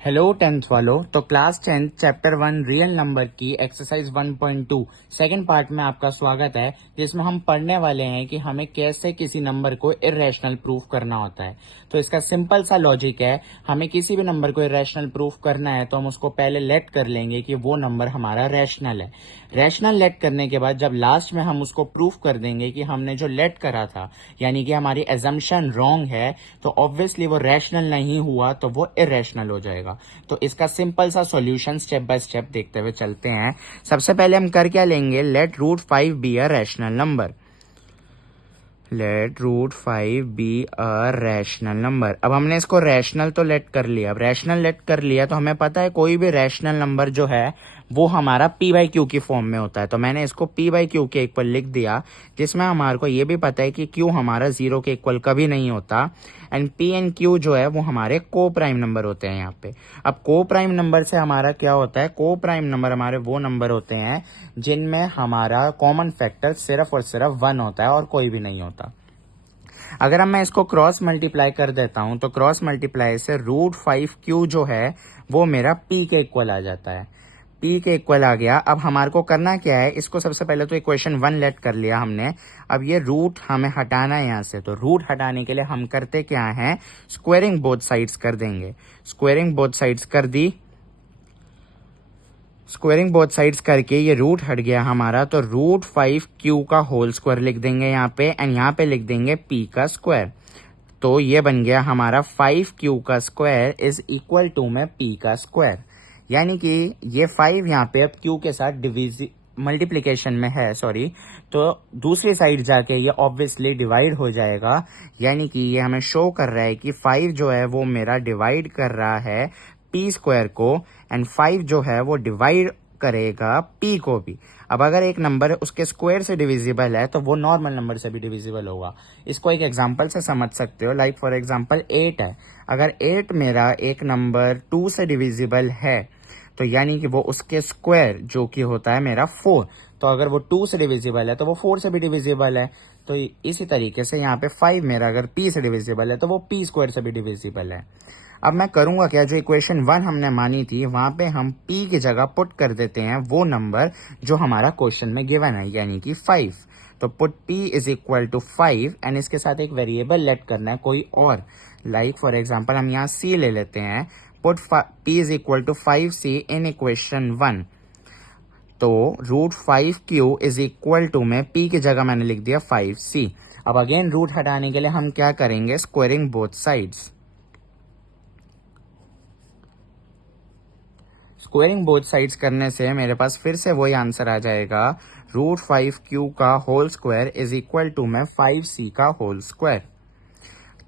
Hello tenth वालों। तो class 10 chapter 1 real number की एक्सरसाइज 1.2 सेकंड पार्ट में आपका स्वागत है, जिसमें हम पढ़ने वाले हैं कि हमें कैसे किसी नंबर को इर्रेशनल प्रूफ करना होता है। तो इसका सिंपल सा लॉजिक है, हमें किसी भी नंबर को इर्रेशनल प्रूफ करना है तो हम उसको पहले लेट कर लेंगे कि वो नंबर हमारा रैशनल है। रैशनल लेट करने के बाद जब लास्ट में हम उसको प्रूफ कर देंगे कि हमने जो लेट करा था यानी कि हमारी एजम्पशन रॉन्ग है, तो ऑब्वियसली वो रैशनल नहीं हुआ तो वो इर्रेशनल हो जाएगा। तो इसका सिंपल सा सॉल्यूशन स्टेप बाय स्टेप देखते हुए चलते हैं। सबसे पहले हम कर क्या लेंगे, let root 5 be a rational number. Let root 5 be a rational number. अब हमने इसको रैशनल तो लेट कर लिया। अब रैशनल लेट कर लिया तो हमें पता है कोई भी रैशनल नंबर जो है वो हमारा पी बाई क्यू की फॉर्म में होता है। तो मैंने इसको पी बाई क्यू के इक्वल लिख दिया, जिसमें हमारे को ये भी पता है कि क्यू हमारा जीरो के इक्वल कभी नहीं होता एंड पी एंड क्यू जो है वो हमारे को प्राइम नंबर होते हैं यहाँ पे। अब को प्राइम नंबर से हमारा क्या होता है, को प्राइम नंबर हमारे वो नंबर होते हैं जिनमें हमारा कॉमन फैक्टर सिर्फ और सिर्फ 1 होता है और कोई भी नहीं होता। अगर मैं इसको क्रॉस मल्टीप्लाई कर देता हूं तो क्रॉस मल्टीप्लाई से रूट 5 क्यू जो है वो मेरा पी के इक्वल आ जाता है। पी के इक्वल आ गया। अब हमारे को करना क्या है, इसको सबसे पहले तो इक्वेशन 1 लेट कर लिया हमने। अब ये रूट हमें हटाना है यहाँ से, तो रूट हटाने के लिए हम करते क्या है, स्क्वेयरिंग बोथ साइड्स कर देंगे। स्क्वेयरिंग बोथ साइड्स कर दी। स्क्वेयरिंग बोथ साइड्स करके ये रूट हट गया हमारा, तो रूट 5 क्यू का होल स्क्वायर लिख देंगे यहाँ पे एंड यहाँ पे लिख देंगे पी का स्क्वायर। तो ये बन गया हमारा 5 क्यू का स्क्वायर इज इक्वल टू में पी का स्क्वायर। यानी कि ये 5 यहाँ पे अब क्यू के साथ मल्टीप्लीकेशन में है, सॉरी, तो दूसरी साइड जाके ये ऑब्वियसली डिवाइड हो जाएगा। यानी कि ये हमें शो कर रहा है कि 5 जो है वो मेरा डिवाइड कर रहा है पी स्क्वायर को एंड 5 जो है वो डिवाइड करेगा पी को भी। अब अगर एक नंबर उसके स्क्वायर से डिविजिबल है तो वो नॉर्मल नंबर से भी डिविजिबल होगा। इसको एक एग्जांपल से समझ सकते हो, लाइक फॉर एग्जांपल 8 है। अगर 8 मेरा एक नंबर 2 से डिविजिबल है तो यानी कि वो उसके स्क्वायर जो कि होता है मेरा 4, तो अगर वो 2 से डिविजिबल है तो वो 4 से भी डिविजिबल है। तो इसी तरीके से यहाँ पे 5 मेरा अगर p से डिविजिबल है तो वो p स्क्वायर से भी डिविजिबल है। अब मैं करूंगा क्या, जो इक्वेशन 1 हमने मानी थी वहां पे हम p की जगह पुट कर देते हैं वो नंबर जो हमारा क्वेश्चन में गिवन है, यानी कि 5। तो put p is equal to 5 and इसके साथ एक वेरिएबल लेट करना है कोई और, लाइक फॉर एग्जांपल हम यहाँ c ले लेते हैं। Put p is equal to 5c in equation 1। तो root 5 q is equal to में p की जगह मैंने लिख दिया 5c। अब अगेन रूट हटाने के लिए हम क्या करेंगे, squaring both sides. Squaring both sides करने से मेरे पास फिर से वही आंसर आ जाएगा, रूट 5 क्यू का whole square is equal to में 5c का होल स्क्वायर।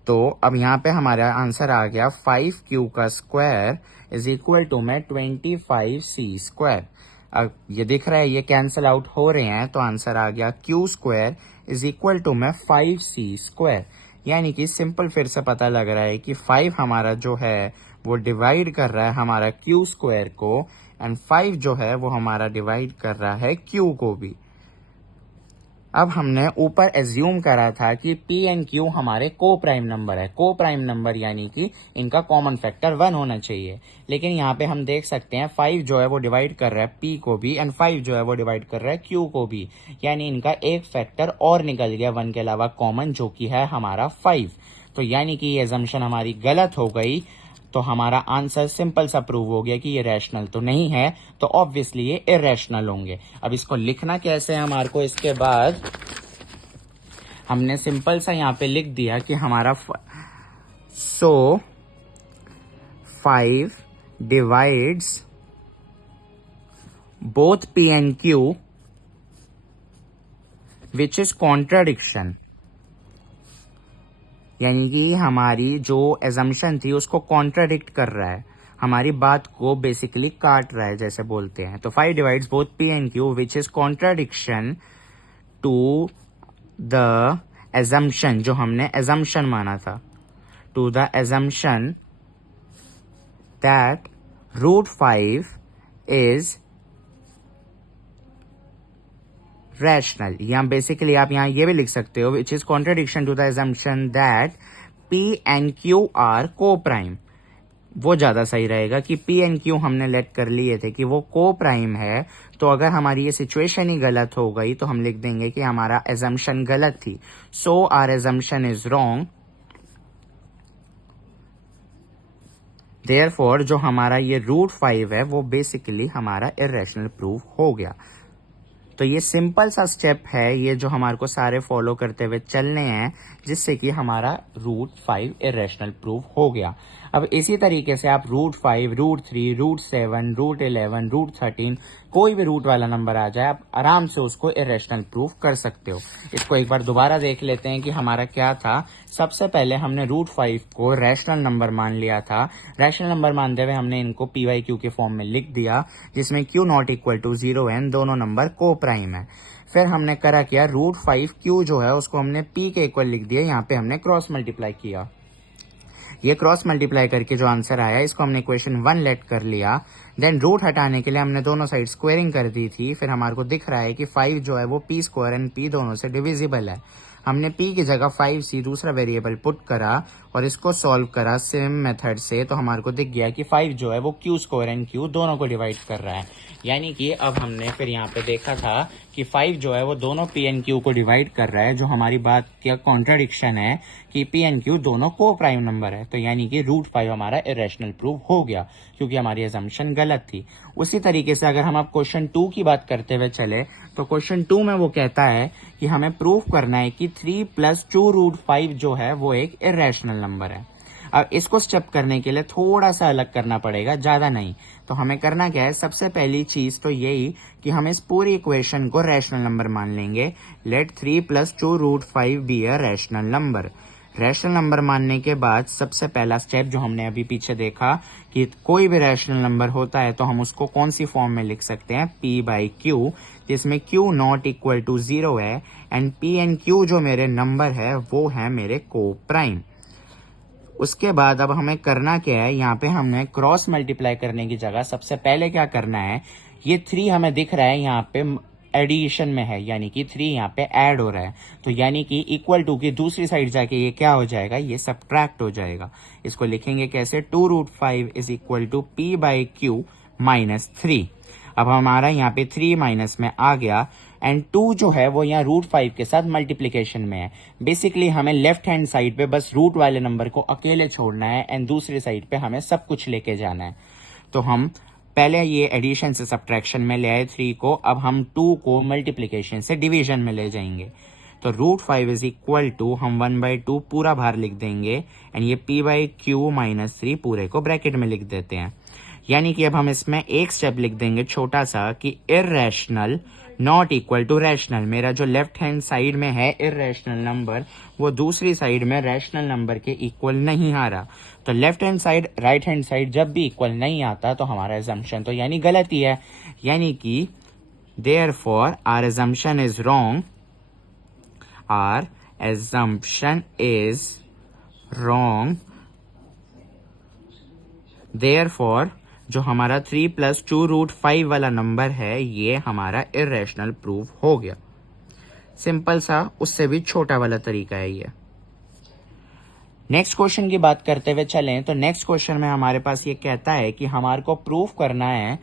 तो अब यहाँ पे हमारा आंसर आ गया 5 क्यू का स्क्वायर इज इक्वल टू में 25c स्क्वायर। अब ये दिख रहा है ये कैंसिल आउट हो रहे हैं, तो आंसर आ गया q square is equal to में 5c स्क्वायर। यानी कि सिंपल फिर से पता लग रहा है कि 5 हमारा जो है वो डिवाइड कर रहा है हमारा क्यू स्क्वायर को एंड 5 जो है वो हमारा डिवाइड कर रहा है क्यू को भी। अब हमने ऊपर एज्यूम करा था कि p एंड q हमारे को प्राइम नंबर है। को प्राइम नंबर यानी कि इनका कॉमन फैक्टर 1 होना चाहिए, लेकिन यहाँ पे हम देख सकते हैं 5 जो है वो डिवाइड कर रहा है p को भी एंड 5 जो है वो डिवाइड कर रहा है q को भी, यानी इनका एक फैक्टर और निकल गया 1 के अलावा कॉमन, जो कि है हमारा 5। तो यानी कि ये एजम्पशन हमारी गलत हो गई। तो हमारा आंसर सिंपल सा प्रूव हो गया कि ये रैशनल तो नहीं है, तो ऑब्वियसली ये इरैशनल होंगे। अब इसको लिखना कैसे है हमारे को, इसके बाद हमने सिंपल सा यहाँ पे लिख दिया कि हमारा 5 divides both p and q which is contradiction. यानी कि हमारी जो एजम्पशन थी उसको कॉन्ट्राडिक्ट कर रहा है, हमारी बात को बेसिकली काट रहा है जैसे बोलते हैं। तो 5 divides both p and q which is contradiction to the assumption, जो हमने एजम्पशन माना था, to the assumption that root 5 is rational. या बेसिकली आप यहाँ ये भी लिख सकते हो which is contradiction to the assumption that p and q are coprime. वो ज़्यादा सही रहेगा कि पी एंड क्यू हमने लेट कर लिए थे कि वो को प्राइम है। तो अगर हमारी ये सिचुएशन ही गलत हो गई तो हम लिख देंगे कि हमारा एजम्पशन गलत थी। So our assumption is wrong, therefore जो हमारा ये √5 है वो बेसिकली हमारा इर्रेशनल प्रूफ हो गया। तो ये सिंपल सा स्टेप है ये जो हमारे को सारे फॉलो करते हुए चलने हैं, जिससे कि हमारा √5 इर्रेशनल प्रूफ हो गया। अब इसी तरीके से आप √5, √3, √7, √11, √13 कोई भी रूट वाला नंबर आ जाए आप आराम से उसको इर्रेशनल प्रूफ कर सकते हो। इसको एक बार दोबारा देख लेते हैं कि हमारा क्या था। सबसे पहले हमने √5 को रैशनल नंबर मान लिया था। रैशनल नंबर मानते हुए हमने इनको PYQ के फॉर्म में लिख दिया, जिसमें Q not equal to 0 and दोनों नंबर को प्राइम है। फिर हमने करा क्या, √5Q जो है उसको हमने P के इक्वल लिख दिया। यहाँ पे हमने क्रॉस मल्टीप्लाई किया। ये क्रॉस मल्टीप्लाई करके जो आंसर आया इसको हमने इक्वेशन 1 लेट कर लिया। देन रूट हटाने के लिए हमने दोनों साइड स्क्वायरिंग कर दी थी। फिर हमारे को दिख रहा है कि 5 जो है वो P² एंड P दोनों से डिविजिबल है। हमने P की जगह 5C दूसरा वेरिएबल पुट करा और इसको सॉल्व करा सेम मेथड से। तो हमारे को दिख गया कि 5 जो है वो Q² एंड Q दोनों को डिवाइड कर रहा है। यानी कि अब हमने फिर यहाँ पे देखा था कि 5 जो है वो दोनों P एंड Q को डिवाइड कर रहा है, जो हमारी बात का कॉन्ट्राडिक्शन है कि P एंड Q दोनों को प्राइम नंबर है। तो यानी कि √5 हमारा इरेशनल प्रूफ हो गया, क्योंकि हमारी असम्पशन गलत थी। उसी तरीके से अगर हम अब क्वेश्चन 2 की बात करते हुए चले तो क्वेश्चन 2 में वो कहता है कि हमें प्रूफ करना है कि 3 + 2√5 जो है वो एक इरेशनल नंबर है। अब इसको स्टेप करने के लिए थोड़ा सा अलग करना पड़ेगा, ज्यादा नहीं। तो हमें करना क्या है, सबसे पहली चीज तो यही कि हम इस पूरी इक्वेशन को रैशनल नंबर मान लेंगे। Let 3 + 2√5 be a rational number. Rational number मानने के बाद सबसे पहला स्टेप जो हमने अभी पीछे देखा कि कोई भी रैशनल नंबर होता है तो हम उसको कौन सी फॉर्म में लिख सकते हैं, P/Q, जिसमें Q नॉट इक्वल टू 0 है एंड P एंड Q जो मेरे नंबर है वो है मेरे को प्राइम। उसके बाद अब हमें करना क्या है, यहाँ पे हमने क्रॉस मल्टीप्लाई करने की जगह सबसे पहले क्या करना है, ये 3 हमें दिख रहा है यहाँ पे एडिशन में है, यानी कि 3 यहाँ पे ऐड हो रहा है। तो यानी कि इक्वल टू की दूसरी साइड जाके ये क्या हो जाएगा, ये सब्ट्रैक्ट हो जाएगा। इसको लिखेंगे कैसे, 2√5 इज इक्वल टू P/Q -3। अब हमारा यहाँ पे 3 माइनस में आ गया एंड 2 जो है वो यहाँ √5 के साथ मल्टीप्लीकेशन में है। बेसिकली हमें लेफ्ट हैंड साइड पे बस रूट वाले नंबर को अकेले छोड़ना है एंड दूसरी साइड पे हमें सब कुछ लेके जाना है। तो हम पहले ये एडिशन से सब्ट्रैक्शन में ले आए 3 को, अब हम 2 को मल्टीप्लीकेशन से डिवीजन में ले जाएंगे। तो √5 इज इक्वल टू हम 1/2 पूरा भार लिख देंगे एंड ये P/Q -3 पूरे को ब्रैकेट में लिख देते हैं। यानी कि अब हम इसमें एक स्टेप लिख देंगे छोटा सा कि irrational not equal to rational. मेरा जो लेफ्ट हैंड साइड में है इर्रेशनल नंबर वो दूसरी साइड में रैशनल नंबर के इक्वल नहीं आ रहा। तो left hand side right hand side जब भी इक्वल नहीं आता तो हमारा असम्पशन तो यानी गलत ही है। यानी कि therefore our assumption is wrong, our assumption is wrong, therefore जो हमारा 3 + 2√5 वाला नंबर है ये हमारा इरेशनल प्रूफ हो गया। सिंपल सा, उससे भी छोटा वाला तरीका है ये। नेक्स्ट क्वेश्चन की बात करते हुए चलें तो नेक्स्ट क्वेश्चन में हमारे पास ये कहता है कि हमारे को प्रूफ करना है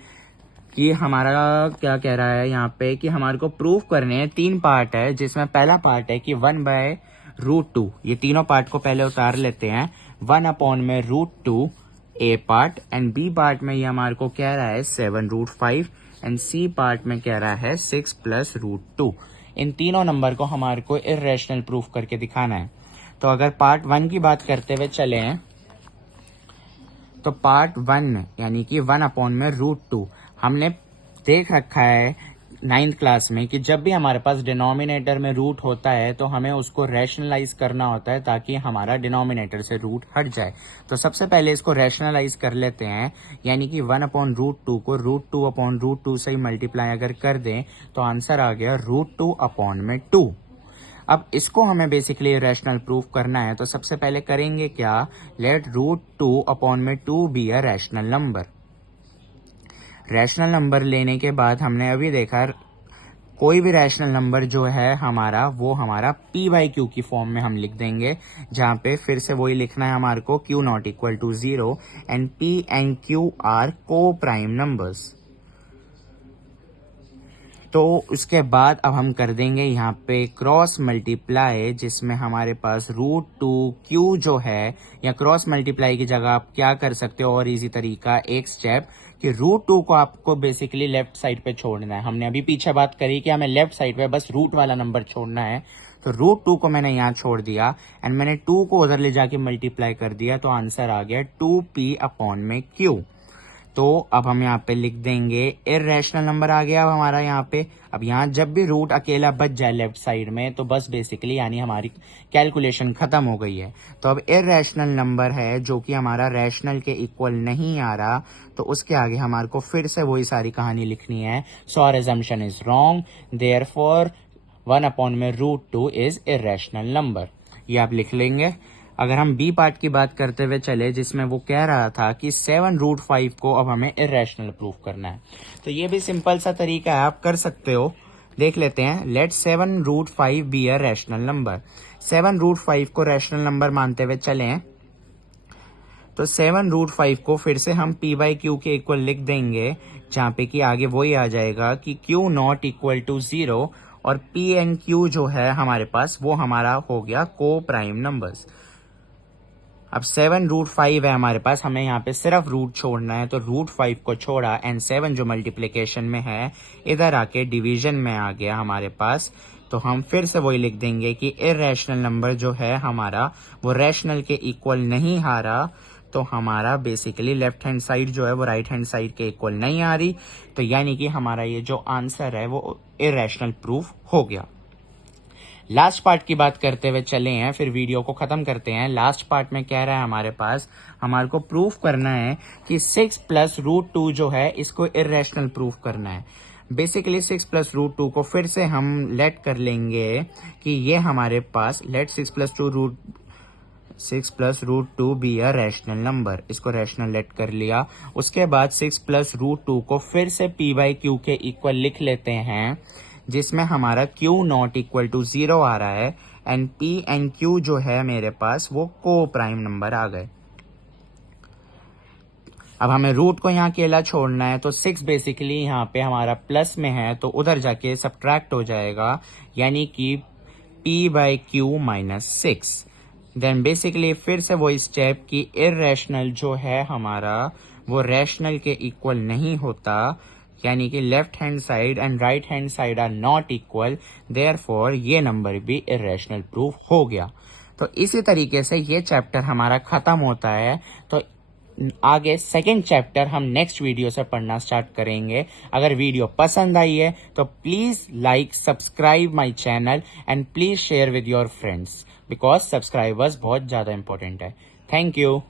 कि हमारा क्या कह रहा है यहाँ पे कि हमारे को प्रूफ करने हैं 3 पार्ट है, जिसमें पहला पार्ट है कि 1/√2। ये तीनों पार्ट को पहले उतार लेते हैं। 1/√2 ए पार्ट एंड बी पार्ट में ये हमारे को कह रहा है 7√5 एंड सी पार्ट में कह रहा है 6 + √2। इन तीनों नंबर को हमारे को इर्रेशनल प्रूफ करके दिखाना है। तो अगर पार्ट 1 की बात करते हुए चले तो पार्ट 1 में यानी कि 1/√2 हमने देख रखा है 9th क्लास में कि जब भी हमारे पास डिनोमिनेटर में रूट होता है तो हमें उसको रैशनलाइज करना होता है ताकि हमारा डिनोमिनेटर से रूट हट जाए। तो सबसे पहले इसको रैशनलाइज कर लेते हैं, यानी कि 1/√2 को √2/√2 से ही मल्टीप्लाई अगर कर दें तो आंसर आ गया √2/2। अब इसको हमें बेसिकली रैशनल प्रूफ करना है। तो सबसे पहले करेंगे क्या, let √2/2 be a rational number. Rational number लेने के बाद हमने अभी देखा कोई भी रैशनल नंबर जो है हमारा वो हमारा p बाई क्यू की फॉर्म में हम लिख देंगे, जहां पे फिर से वही लिखना है हमारे को q not equal to 0 and p and q are coprime numbers. तो उसके बाद अब हम कर देंगे यहाँ पे क्रॉस मल्टीप्लाई, जिसमें हमारे पास √2q जो है, या क्रॉस मल्टीप्लाई की जगह आप क्या कर सकते हो और इजी तरीका एक स्टेप कि √2 को आपको बेसिकली लेफ्ट साइड पे छोड़ना है। हमने अभी पीछे बात करी कि हमें लेफ्ट साइड पे बस रूट वाला नंबर छोड़ना है, तो √2 को मैंने यहाँ छोड़ दिया एंड मैंने 2 को उधर ले जाके मल्टीप्लाई कर दिया, तो आंसर आ गया 2p अपॉन में q। तो अब हम यहाँ पे लिख देंगे इर्रेशनल नंबर आ गया अब हमारा यहाँ पे। अब यहाँ जब भी रूट अकेला बच जाए लेफ्ट साइड में तो बस बेसिकली यानी हमारी कैलकुलेशन खत्म हो गई है। तो अब इर्रेशनल नंबर है जो कि हमारा रैशनल के इक्वल नहीं आ रहा, तो उसके आगे हमारे को फिर से वही सारी कहानी लिखनी है। So our assumption is wrong, therefore 1 upon में √2 इज इर्रेशनल नंबर। ये आप लिख लेंगे। अगर हम बी पार्ट की बात करते हुए चले, जिसमें वो कह रहा था कि 7√5 को अब हमें इर्रेशनल प्रूव करना है, तो ये भी सिंपल सा तरीका है, आप कर सकते हो। देख लेते हैं। Let 7√5 be a rational number. 7√5 को रैशनल नंबर मानते हुए चलें, तो 7√5 को फिर से हम p बाई क्यू के इक्वल लिख देंगे, जहां पे कि आगे वही आ जाएगा कि q नॉट इक्वल टू 0 और p एंड q जो है हमारे पास वो हमारा हो गया को प्राइम नंबर्स। अब 7√5 है हमारे पास, हमें यहाँ पे सिर्फ रूट छोड़ना है, तो √5 को छोड़ा एंड 7 जो मल्टीप्लिकेशन में है इधर आके डिवीजन में आ गया हमारे पास। तो हम फिर से वही लिख देंगे कि इर्रेशनल नंबर जो है हमारा वो रैशनल के इक्वल नहीं आ रहा, तो हमारा बेसिकली लेफ्ट हैंड साइड जो है वो राइट हैंड साइड के इक्वल नहीं आ रही, तो यानी कि हमारा ये जो आंसर है वो इर्रेशनल प्रूफ हो गया। लास्ट पार्ट की बात करते हुए चले हैं, फिर वीडियो को खत्म करते हैं। लास्ट पार्ट में कह रहा है हमारे पास हमारे को प्रूफ करना है कि 6 प्लस √2 जो है इसको इर्रेशनल प्रूफ करना है। बेसिकली 6 प्लस √2 को फिर से हम लेट कर लेंगे कि ये हमारे पास let 6 plus √2 be a rational number. इसको रैशनल लेट कर लिया। उसके बाद 6 प्लस √2 को फिर से p बाई क्यू के इक्वल लिख लेते हैं, जिसमें हमारा q नॉट इक्वल टू 0 आ रहा है एंड p एंड q जो है मेरे पास वो को प्राइम नंबर आ गए। अब हमें रूट को यहाँ अकेला छोड़ना है, तो 6 बेसिकली यहाँ पे हमारा प्लस में है तो उधर जाके सब्ट्रैक्ट हो जाएगा, यानी कि p by q minus 6। Then basically फिर से वो स्टेप की इर्रेशनल जो है हमारा वो रैशनल के इक्वल नहीं होता, यानी कि left hand side and right hand side are not equal, therefore ये नंबर भी इर्रेशनल प्रूफ हो गया। तो इसी तरीके से ये चैप्टर हमारा खत्म होता है। तो आगे सेकेंड चैप्टर हम नेक्स्ट वीडियो से पढ़ना स्टार्ट करेंगे। अगर वीडियो पसंद आई है तो please like subscribe my channel and please share with your friends, because subscribers बहुत ज्यादा इंपॉर्टेंट है। Thank you.